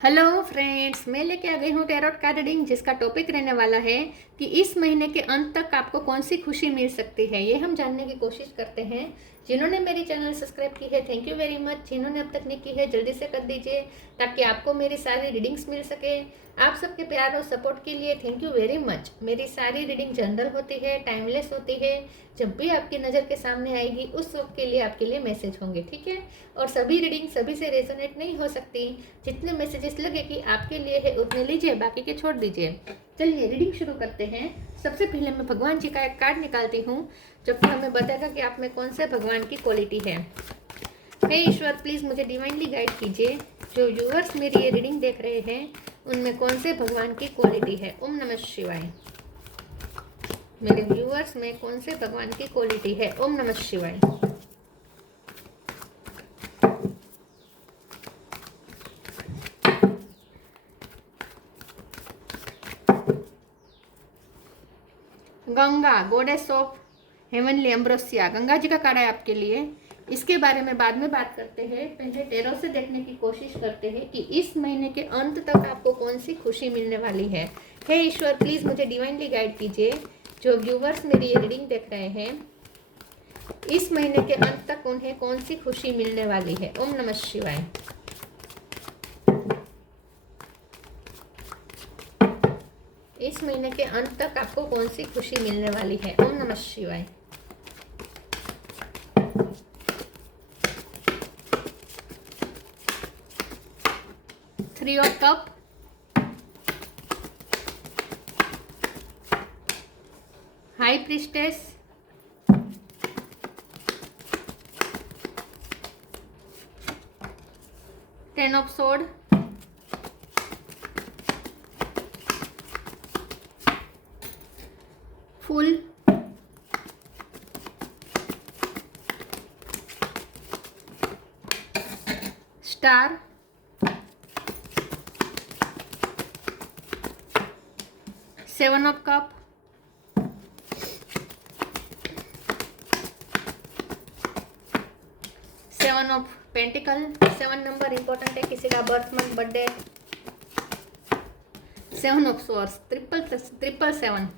Hello friends, मैं लेके आ गई हूँ टैरोट कार्ड रीडिंग, जिसका टॉपिक रहने वाला है कि इस महीने के अंत तक आपको कौन सी खुशी मिल सकती है। ये हम जानने की कोशिश करते हैं। जिन्होंने मेरी चैनल सब्सक्राइब की है, थैंक यू वेरी मच। जिन्होंने अब तक नहीं की है, जल्दी से कर दीजिए ताकि आपको मेरी सारी रीडिंग्स मिल सके। आप सबके प्यार और सपोर्ट के लिए थैंक यू वेरी मच। मेरी सारी रीडिंग जनरल होती है, टाइमलेस होती है। जब भी आपकी नज़र के सामने आएगी उस वक्त के लिए आपके लिए मैसेज होंगे, ठीक है। और सभी रीडिंग सभी से रेजोनेट नहीं हो सकती। जितने मैसेजेस लगे कि आपके लिए है उतने लीजिए, बाकी के छोड़ दीजिए। चलिए रीडिंग शुरू करते हैं। सबसे पहले मैं भगवान जी का एक कार्ड निकालती हूँ जो कि हमें बताएगा कि आप में कौन से भगवान की क्वालिटी है। हे ईश्वर, प्लीज़ मुझे डिवाइनली गाइड कीजिए। जो व्यूअर्स मेरी ये रीडिंग देख रहे हैं उनमें कौन से भगवान की क्वालिटी है। ओम नमः शिवाय। मेरे व्यूअर्स में कौन से भगवान की क्वालिटी है। ओम नमः शिवाय। Ganga, goddess of heavenly ambrosia, Ganga ji का कार्ड है आपके लिए। इसके बारे में बाद में बात करते हैं। पहले टैरो से देखने की कोशिश करते हैं कि इस महीने के अंत तक आपको कौन सी खुशी मिलने वाली है। हे ईश्वर, प्लीज़ मुझे डिवाइनली गाइड कीजिए। जो व्यूवर्स मेरी ये रीडिंग देख रहे हैं, इस महीने के अंत तक उन्हें कौन सी खुशी मिलने वाली है। ओम नमः शिवाय। इस महीने के अंत तक आपको कौन सी खुशी मिलने वाली है। ओम नमः शिवाय। Three of cup, high priestess, ten of sword, fool, star, seven of cup, seven of pentacle. Seven number important है, किसी का birth month, birthday. Seven of swords, triple seven,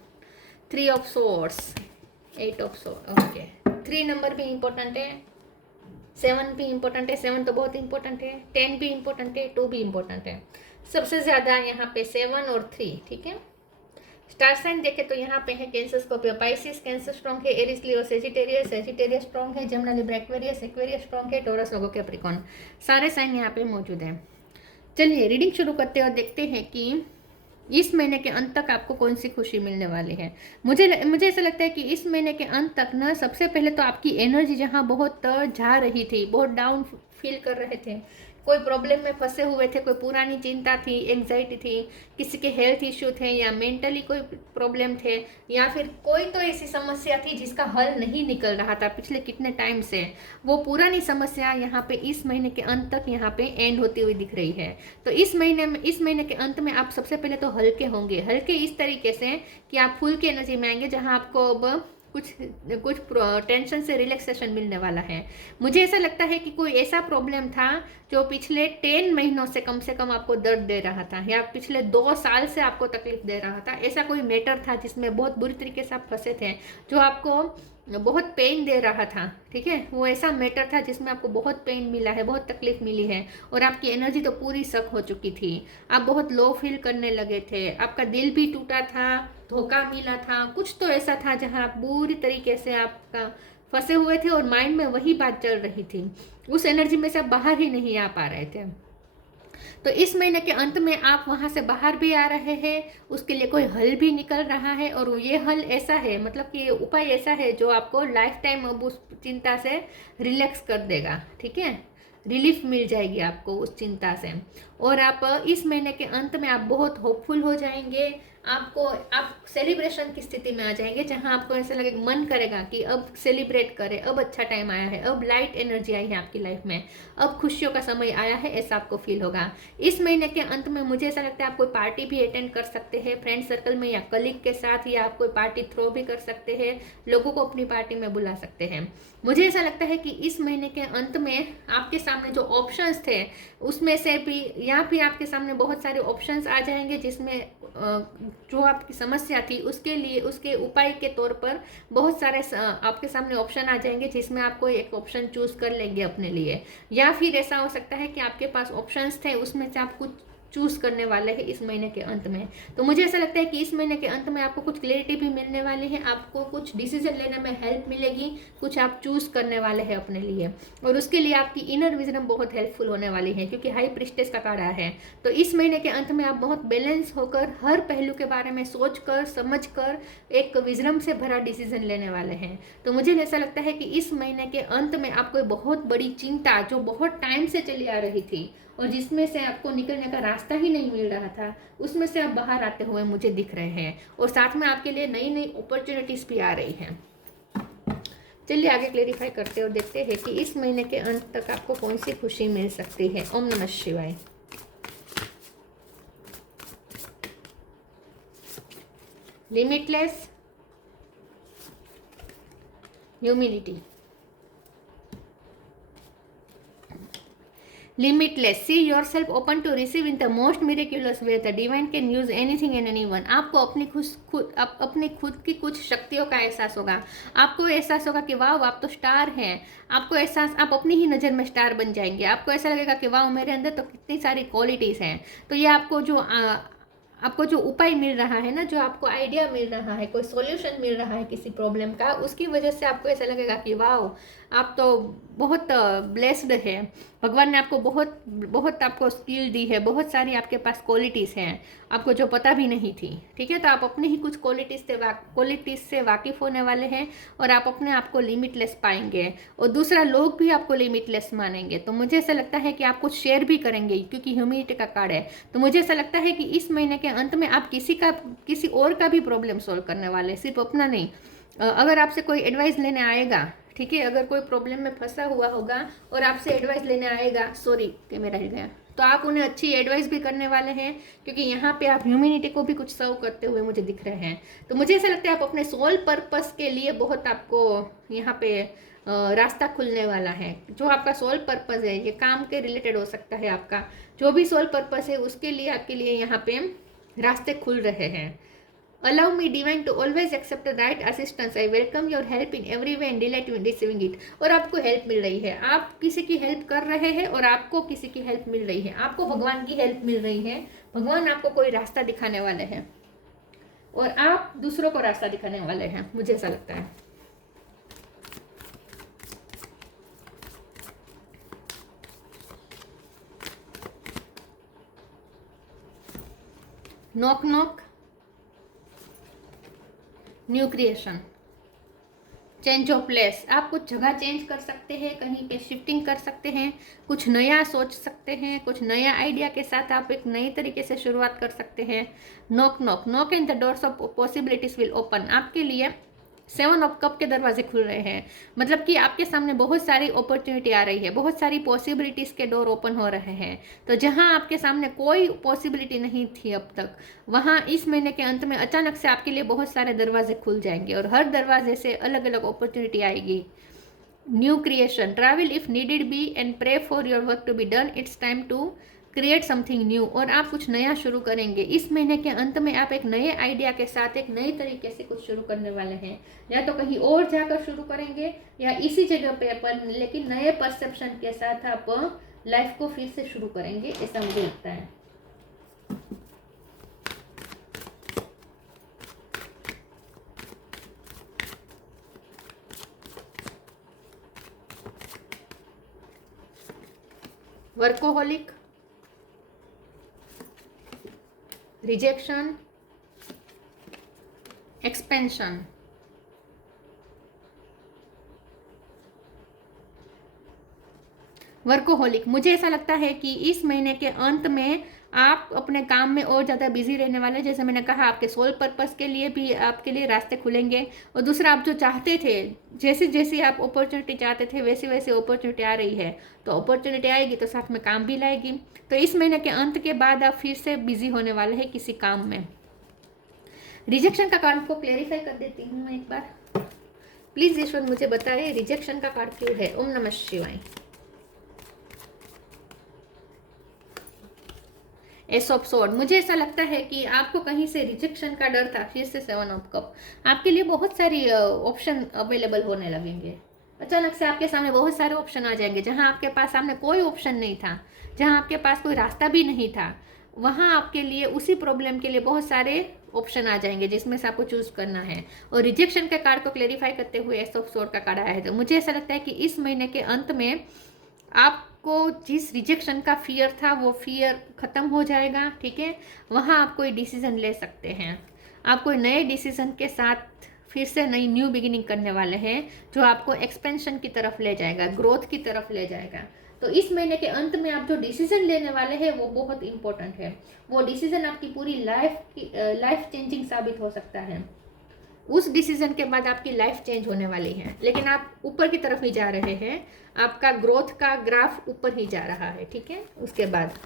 three of swords, eight of swords. Okay, three number भी important है, seven भी important है। Seven तो बहुत important है, टेन भी इंपॉर्टेंट है, टू भी इंपॉर्टेंट है। सबसे ज़्यादा यहाँ पे सेवन और थ्री, ठीक है। स्टार साइन देखे तो यहाँ पे है cancer, Scorpio, Pisces. Cancer strong है, एरिस, लियो, सेजिटेरियस। सेजिटेरियस स्ट्रॉन्ग है, Jamuna, Libra, Aquarius. Aquarius strong है, टॉरस, लोगो, कैप्रिकॉर्न। सारे साइन यहाँ पे मौजूद हैं। चलिए रीडिंग शुरू करते हैं और देखते हैं कि इस महीने के अंत तक आपको कौन सी खुशी मिलने वाली है। मुझे ऐसा लगता है कि इस महीने के अंत तक ना, सबसे पहले तो आपकी एनर्जी जहाँ बहुत जा रही थी, बहुत डाउन फील कर रहे थे, कोई प्रॉब्लम में फंसे हुए थे, कोई पुरानी चिंता थी, एंग्जाइटी थी, किसी के हेल्थ इश्यू थे, या मेंटली कोई प्रॉब्लम थे, या फिर कोई तो ऐसी समस्या थी जिसका हल नहीं निकल रहा था पिछले कितने टाइम से, वो पुरानी समस्या यहाँ पे इस महीने के अंत तक यहाँ पे एंड होती हुई दिख रही है। तो इस महीने के अंत में आप सबसे पहले तो हल्के होंगे। हल्के इस तरीके से कि आप फुल की एनर्जी में आएंगे, जहाँ आपको अब कुछ कुछ टेंशन से रिलैक्सेशन मिलने वाला है। मुझे ऐसा लगता है कि कोई ऐसा प्रॉब्लम था जो पिछले 10 महीनों से कम आपको दर्द दे रहा था, या पिछले 2 साल से आपको तकलीफ दे रहा था। ऐसा कोई मैटर था जिसमें बहुत बुरी तरीके से आप फंसे थे, जो आपको बहुत पेन दे रहा था, ठीक है। वो ऐसा मैटर था जिसमें आपको बहुत पेन मिला है, बहुत तकलीफ मिली है, और आपकी एनर्जी तो पूरी सक हो चुकी थी। आप बहुत लो फील करने लगे थे, आपका दिल भी टूटा था, धोखा मिला था, कुछ तो ऐसा था जहां आप बुरी तरीके से आपका फंसे हुए थे और माइंड में वही बात चल रही थी। उस एनर्जी में से आप बाहर ही नहीं आ पा रहे थे। तो इस महीने के अंत में आप वहाँ से बाहर भी आ रहे हैं, उसके लिए कोई हल भी निकल रहा है, और ये हल ऐसा है, मतलब कि उपाय ऐसा है जो आपको लाइफ टाइम अब उस चिंता से रिलैक्स कर देगा, ठीक है। रिलीफ मिल जाएगी आपको उस चिंता से, और आप इस महीने के अंत में आप बहुत होपफुल हो जाएंगे। आप सेलिब्रेशन की स्थिति में आ जाएंगे, जहां आपको ऐसा लगेगा, मन करेगा कि अब सेलिब्रेट करें, अब अच्छा टाइम आया है, अब लाइट एनर्जी आई है आपकी लाइफ में, अब खुशियों का समय आया है, ऐसा आपको फील होगा। इस महीने के अंत में मुझे ऐसा लगता है आप कोई पार्टी भी अटेंड कर सकते हैं, फ्रेंड सर्कल में या कलीग के साथ, या आप कोई पार्टी थ्रो भी कर सकते हैं, लोगों को अपनी पार्टी में बुला सकते हैं। मुझे ऐसा लगता है कि इस महीने के अंत में आपके सामने जो ऑप्शंस थे उसमें से भी, या फिर आपके सामने बहुत सारे ऑप्शंस आ जाएंगे जिसमें जो आपकी समस्या थी उसके लिए उसके उपाय के तौर पर बहुत सारे आपके सामने ऑप्शन आ जाएंगे जिसमें आप कोई एक ऑप्शन चूज कर लेंगे अपने लिए। या फिर ऐसा हो सकता है कि आपके पास ऑप्शंस थे उसमें से आप कुछ चूज करने वाले हैं इस महीने के अंत में। तो मुझे ऐसा लगता है कि इस महीने के अंत में आपको कुछ क्लैरिटी भी मिलने वाली है, आपको कुछ डिसीजन लेने में हेल्प मिलेगी, कुछ आप चूज करने वाले हैं अपने लिए, और उसके लिए आपकी इनर विजडम बहुत हेल्पफुल होने वाली है क्योंकि हाई प्रिस्टेस का कार्ड है। तो इस महीने के अंत में आप बहुत बैलेंस होकर हर पहलू के बारे में सोच कर समझ कर एक विजडम से भरा डिसीजन लेने वाले हैं। तो मुझे ऐसा लगता है कि इस महीने के अंत में आपको बहुत बड़ी चिंता जो बहुत टाइम से चली आ रही थी और जिसमें से आपको निकलने का रास्ता ही नहीं मिल रहा था, उसमें से आप बाहर आते हुए मुझे दिख रहे हैं, और साथ में आपके लिए नई नई अपॉर्चुनिटीज भी आ रही हैं। चलिए आगे क्लेरिफाई करते और देखते हैं कि इस महीने के अंत तक आपको कौन सी खुशी मिल सकती है। ओम नमः शिवाय। Limitless, humility. Limitless. See yourself open to receive in the most miraculous way. The divine can use anything and anyone. आपको अपनी खुद की कुछ शक्तियों का एहसास होगा। आपको एहसास होगा कि वाह आप तो स्टार हैं। आपको एहसास, आप अपनी ही नज़र में स्टार बन जाएंगे। आपको ऐसा लगेगा कि वाह मेरे अंदर तो कितनी सारी क्वालिटीज़ हैं। तो ये आपको जो उपाय मिल रहा है ना, जो आपको आइडिया मिल रहा है, कोई सॉल्यूशन मिल रहा है किसी प्रॉब्लम का, उसकी वजह से आपको ऐसा लगेगा कि वाह आप तो बहुत ब्लेस्ड है। भगवान ने आपको बहुत आपको स्किल दी है, बहुत सारी आपके पास क्वालिटीज़ हैं आपको जो पता भी नहीं थी। ठीक है, तो आप अपने ही कुछ क्वालिटीज़ से वाकिफ़ होने वाले हैं और आप अपने आप को लिमिटलेस पाएंगे और दूसरा लोग भी आपको लिमिटलेस मानेंगे। तो मुझे ऐसा लगता है कि आप कुछ शेयर भी करेंगे क्योंकि ह्यूमिलिटी का कार्ड है। तो मुझे ऐसा लगता है कि इस महीने के अंत में आप किसी और का भी प्रॉब्लम सॉल्व करने वाले, सिर्फ अपना नहीं। अगर आपसे कोई एडवाइस लेने आएगा, ठीक है, अगर कोई प्रॉब्लम में फंसा हुआ होगा और आपसे एडवाइस लेने आएगा, सॉरी कैमरा हिल गया, तो आप उन्हें अच्छी एडवाइस भी करने वाले हैं क्योंकि यहाँ पे आप ह्यूमैनिटी को भी कुछ सर्व करते हुए मुझे दिख रहे हैं। तो मुझे ऐसा लगता है आप अपने सोल पर्पस के लिए बहुत आपको यहाँ पे रास्ता खुलने वाला है। जो आपका सोल पर्पस है, ये काम के रिलेटेड हो सकता है, आपका जो भी सोल पर्पस है उसके लिए आपके लिए यहाँ पे रास्ते खुल रहे हैं। Allow me divine to always accept the right assistance. I welcome your help in every way and delight in receiving it. और आपको हेल्प मिल रही है, आप किसी की हेल्प कर रहे हैं और आपको किसी की हेल्प मिल रही है, आपको भगवान की हेल्प मिल रही है। भगवान आपको कोई रास्ता दिखाने वाले हैं और आप दूसरों को रास्ता दिखाने वाले हैं, मुझे ऐसा लगता है। Knock knock, new creation, change of place. आप कुछ जगह चेंज कर सकते हैं, कहीं पे शिफ्टिंग कर सकते हैं, कुछ नया सोच सकते हैं, कुछ नया आइडिया के साथ आप एक नई तरीके से शुरुआत कर सकते हैं। Knock knock knock and the doors of possibilities will open. आपके लिए 7 ऑफ कप के दरवाजे खुल रहे हैं, मतलब कि आपके सामने बहुत सारी अपॉर्चुनिटी आ रही है, बहुत सारी पॉसिबिलिटीज़ के डोर ओपन हो रहे हैं। तो जहां आपके सामने कोई पॉसिबिलिटी नहीं थी अब तक, वहां इस महीने के अंत में अचानक से आपके लिए बहुत सारे दरवाजे खुल जाएंगे और हर दरवाजे से अलग अलग अपॉर्चुनिटी आएगी। New creation, travel if needed be and pray for your work to be done. It's time to create something new. और आप कुछ नया शुरू करेंगे इस महीने के अंत में। आप एक नए आइडिया के साथ एक नए तरीके से कुछ शुरू करने वाले हैं, या तो कहीं और जाकर शुरू करेंगे या इसी जगह पे, पर लेकिन नए परसेप्शन के साथ आप लाइफ को फिर से शुरू करेंगे, ऐसा मुझे लगता है। Workaholic, rejection, expansion. वर्कोहोलिक, मुझे ऐसा लगता है कि इस महीने के अंत में आप अपने काम में और ज़्यादा बिजी रहने वाले। जैसे मैंने कहा, आपके सोल पर्पस के लिए भी आपके लिए रास्ते खुलेंगे और दूसरा, आप जो चाहते थे, जैसे जैसे आप अपॉर्चुनिटी चाहते थे वैसे वैसे अपॉर्चुनिटी आ रही है। तो अपॉर्चुनिटी आएगी तो साथ में काम भी लाएगी। तो इस महीने के अंत के बाद आप फिर से बिजी होने वाले हैं किसी काम में। रिजेक्शन का कार्ड को क्लेरिफाई कर देती हूँ मैं एक बार। प्लीज ईश्वर मुझे बताएं रिजेक्शन का कार्ड क्यों है। ओम नमः शिवाय। एस ऑफ स्वॉर्ड, मुझे ऐसा लगता है कि आपको कहीं से रिजेक्शन का डर था, फिर से सेवन ऑफ कप। आपके लिए बहुत सारी ऑप्शन अवेलेबल होने लगेंगे। अचानक से आपके सामने बहुत सारे ऑप्शन आ जाएंगे, जहां आपके पास सामने कोई ऑप्शन नहीं था, जहां आपके पास कोई रास्ता भी नहीं था, वहां आपके लिए उसी प्रॉब्लम के लिए बहुत सारे ऑप्शन आ जाएंगे जिसमें से आपको चूज करना है। और रिजेक्शन के कार्ड को क्लेरिफाई करते हुए एस ऑफ स्वॉर्ड का कार्ड आया है। तो मुझे ऐसा लगता है कि इस महीने के अंत में आपको जिस रिजेक्शन का फियर था वो फियर खत्म हो जाएगा, ठीक है। वहाँ आप कोई डिसीजन ले सकते हैं, आप कोई नए डिसीजन के साथ फिर से नई न्यू बिगिनिंग करने वाले हैं, जो आपको एक्सपेंशन की तरफ ले जाएगा, ग्रोथ की तरफ ले जाएगा। तो इस महीने के अंत में आप जो डिसीजन लेने वाले हैं वो बहुत इंपॉर्टेंट है। वो डिसीजन आपकी पूरी लाइफ चेंजिंग साबित हो सकता है। उस डिसीजन के बाद आपकी लाइफ चेंज होने वाली है, लेकिन आप ऊपर की तरफ ही जा रहे हैं, आपका ग्रोथ का ग्राफ ऊपर ही जा रहा है, ठीक है। उसके बाद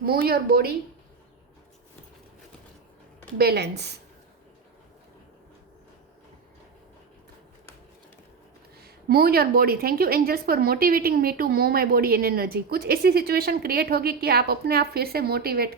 move your body, balance. Move your body, thank you angels for motivating me to move my body and energy. कुछ ऐसी सिचुएशन क्रिएट होगी कि आप अपने आप फिर से मोटिवेट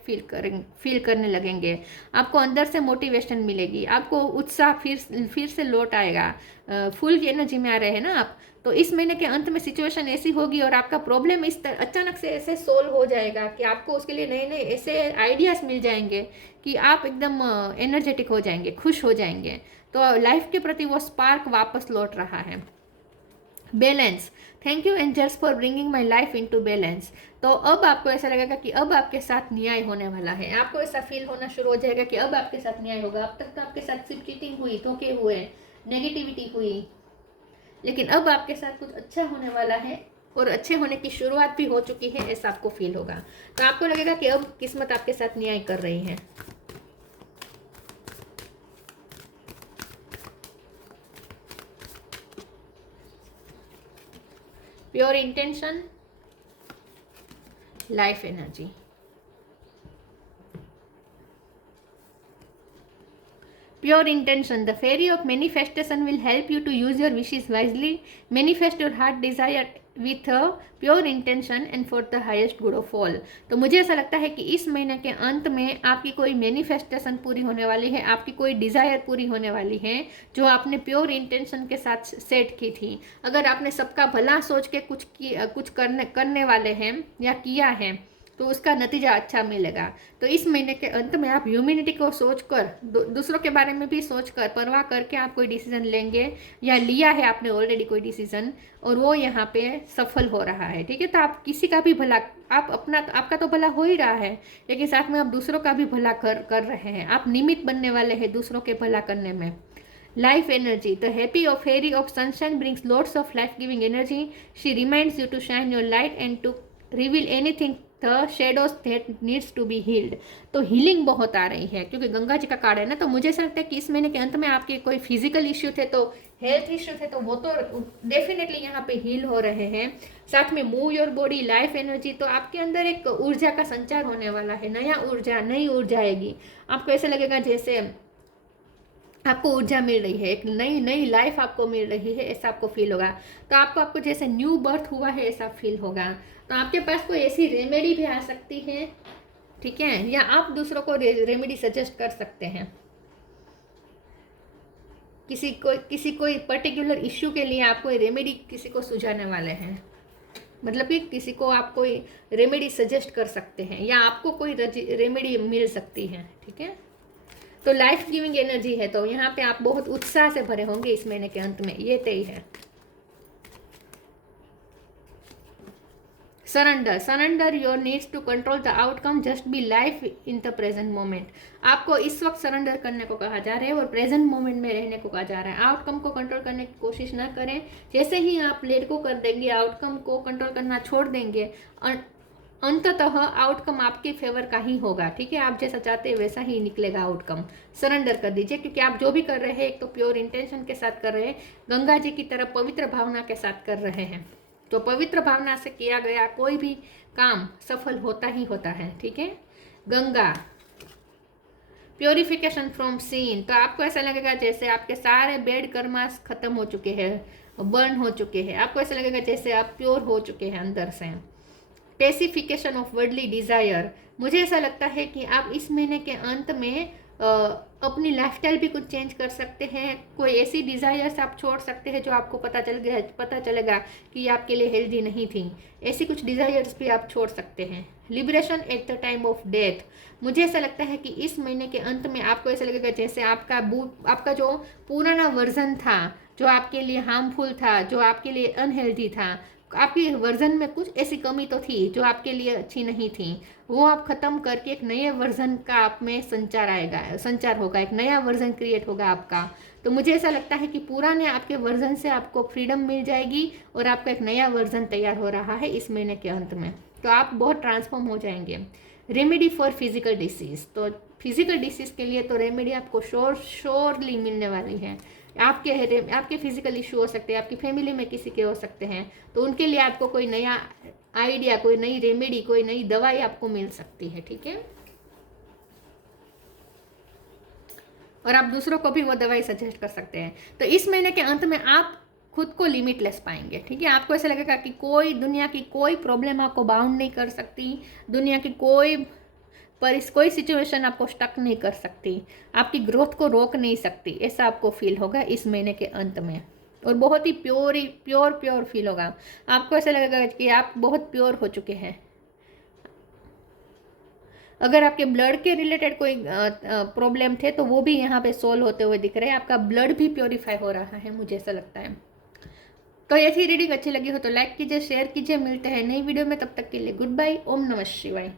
फील करने लगेंगे, आपको अंदर से मोटिवेशन मिलेगी, आपको उत्साह फिर से लौट आएगा, फुल एनर्जी में आ रहे हैं ना आप। तो इस महीने के अंत में सिचुएशन ऐसी होगी और आपका प्रॉब्लम इस तरह अचानक से ऐसे सोल्व हो जाएगा कि आपको उसके लिए नए नए ऐसे आइडियाज़ मिल जाएंगे कि आप एकदम एनर्जेटिक हो जाएंगे, खुश हो जाएंगे। तो लाइफ के प्रति वो स्पार्क वापस लौट रहा है। Balance, thank you angels for bringing my life into balance. तो अब आपको ऐसा लगेगा कि अब आपके साथ न्याय होने वाला है, आपको ऐसा फील होना शुरू हो जाएगा कि अब आपके साथ न्याय होगा। अब तक तो आपके साथ सिर्फ चीटिंग हुई, धोखे हुए, नेगेटिविटी हुई, लेकिन अब आपके साथ कुछ अच्छा होने वाला है और अच्छे होने की शुरुआत भी हो चुकी है, ऐसा आपको फील होगा। तो आपको लगेगा कि अब किस्मत आपके साथ न्याय कर रही है। Pure intention, life energy. Pure intention. The fairy of manifestation will help you to use your wishes wisely. Manifest your heart desire with a pure intention and for the highest good of all. तो मुझे ऐसा लगता है कि इस महीने के अंत में आपकी कोई मैनिफेस्टेशन पूरी होने वाली है, आपकी कोई डिज़ायर पूरी होने वाली है जो आपने प्योर इंटेंशन के साथ सेट की थी। अगर आपने सबका भला सोच के कुछ करने वाले हैं या किया है तो उसका नतीजा अच्छा मिलेगा। तो इस महीने के अंत में आप ह्यूमैनिटी को सोचकर, दूसरों के बारे में भी सोचकर, परवाह करके आप कोई डिसीजन लेंगे या लिया है आपने ऑलरेडी कोई डिसीजन और वो यहाँ पे सफल हो रहा है, ठीक है। तो आप किसी का भी भला, आपका तो भला हो ही रहा है, लेकिन साथ में आप दूसरों का भी भला कर रहे हैं, आप निमित्त बनने वाले हैं दूसरों के भला करने में। Life energy, the happy of fairy of sunshine brings lots of life giving energy. She reminds you to shine your light and to reveal anything the shadows that needs to be healed. तो healing बहुत आ रही है क्योंकि गंगा जी का card है ना। तो मुझे ऐसा लगता है कि इस महीने के अंत में आपके कोई फिजिकल इश्यू थे, तो हेल्थ इश्यू थे, तो वो तो डेफिनेटली यहाँ पे हील हो रहे हैं। साथ में move your body, life energy, तो आपके अंदर एक ऊर्जा का संचार होने वाला है, नई ऊर्जा आएगी। आपको ऐसे लगेगा जैसे आपको ऊर्जा मिल रही है, एक नई लाइफ आपको मिल रही है, ऐसा आपको फील होगा। तो आपको जैसे न्यू बर्थ हुआ है ऐसा फील होगा। तो आपके पास कोई ऐसी रेमेडी भी आ सकती है, ठीक है, या आप दूसरों को रेमेडी सजेस्ट कर सकते हैं। किसी कोई पर्टिकुलर इश्यू के लिए आप कोई रेमेडी किसी को सुझाने वाले हैं, मतलब कि किसी को आप कोई रेमेडी सजेस्ट कर सकते हैं या आपको कोई रेमेडी मिल सकती है, ठीक है। तो लाइफ गिविंग एनर्जी है, तो यहाँ पे आप बहुत उत्साह से भरे होंगे इस महीने के अंत में, ये तय है। Surrender your needs to control the outcome, just be life in the present moment. आपको इस वक्त सरेंडर करने को कहा जा रहा है और प्रेजेंट मोमेंट में रहने को कहा जा रहा है। आउटकम को कंट्रोल करने की कोशिश ना करें। जैसे ही आप लेट को कर देंगे, आउटकम को कंट्रोल करना छोड़ देंगे, अंततः आउटकम आपके फेवर का ही होगा, ठीक है। आप जैसा चाहते हैं वैसा ही निकलेगा आउटकम। सरेंडर कर दीजिए, क्योंकि आप जो भी कर रहे हैं एक तो प्योर इंटेंशन के साथ कर रहे हैं, गंगा जी की तरफ पवित्र भावना के साथ कर रहे हैं। तो पवित्र भावना से किया गया कोई भी काम सफल होता ही होता है, ठीक है। गंगा, प्योरिफिकेशन फ्रॉम सीन, तो आपको ऐसा लगेगा जैसे आपके सारे बैड कर्मास खत्म हो चुके हैं, बर्न हो चुके हैं, आपको ऐसा लगेगा जैसे आप प्योर हो चुके हैं अंदर से। पेसिफिकेशन ऑफ वर्ल्डली डिजायर, मुझे ऐसा लगता है कि आप इस महीने के अंत में अपनी लाइफस्टाइल भी कुछ चेंज कर सकते हैं। कोई ऐसी डिज़ायर्स आप छोड़ सकते हैं जो आपको पता चलेगा कि ये आपके लिए हेल्दी नहीं थी, ऐसी कुछ डिज़ायर्स भी आप छोड़ सकते हैं। Liberation at the time of death, मुझे ऐसा लगता है कि इस महीने के अंत में आपको ऐसा लगेगा जैसे आपका जो पुराना वर्जन था, जो आपके लिए हार्मफुल था, जो आपके लिए अनहेल्दी था, आपकी वर्जन में कुछ ऐसी कमी तो थी जो आपके लिए अच्छी नहीं थी, वो आप खत्म करके एक नए वर्जन का आप में संचार होगा, एक नया वर्जन क्रिएट होगा आपका। तो मुझे ऐसा लगता है कि पुराने आपके वर्जन से आपको फ्रीडम मिल जाएगी और आपका एक नया वर्जन तैयार हो रहा है इस महीने के अंत में, तो आप बहुत ट्रांसफॉर्म हो जाएंगे। रेमेडी फॉर फिजिकल डिसीज, तो फिजिकल डिसीज के लिए तो रेमेडी आपको श्योरली मिलने वाली है। आपके फिजिकल इशू हो सकते हैं, आपकी फैमिली में किसी के हो सकते हैं, तो उनके लिए आपको कोई नया आइडिया, कोई नई रेमेडी, कोई नई दवाई आपको मिल सकती है, ठीक है। और आप दूसरों को भी वो दवाई सजेस्ट कर सकते हैं। तो इस महीने के अंत में आप खुद को लिमिटलेस पाएंगे, ठीक है। आपको ऐसा लगेगा कि दुनिया की कोई प्रॉब्लम आपको बाउंड नहीं कर सकती, दुनिया की कोई सिचुएशन आपको स्टक नहीं कर सकती, आपकी ग्रोथ को रोक नहीं सकती, ऐसा आपको फील होगा इस महीने के अंत में। और बहुत ही प्योर फील होगा, आपको ऐसा लगेगा कि आप बहुत प्योर हो चुके हैं। अगर आपके ब्लड के रिलेटेड कोई प्रॉब्लम थे तो वो भी यहाँ पे सोल्व होते हुए दिख रहे हैं, आपका ब्लड भी प्योरीफाई हो रहा है, मुझे ऐसा लगता है। तो ऐसी रीडिंग अच्छी लगी हो तो लाइक कीजिए, शेयर कीजिए, मिलते हैं नई वीडियो में, तब तक के लिए गुड बाय, ओम नमः शिवाय।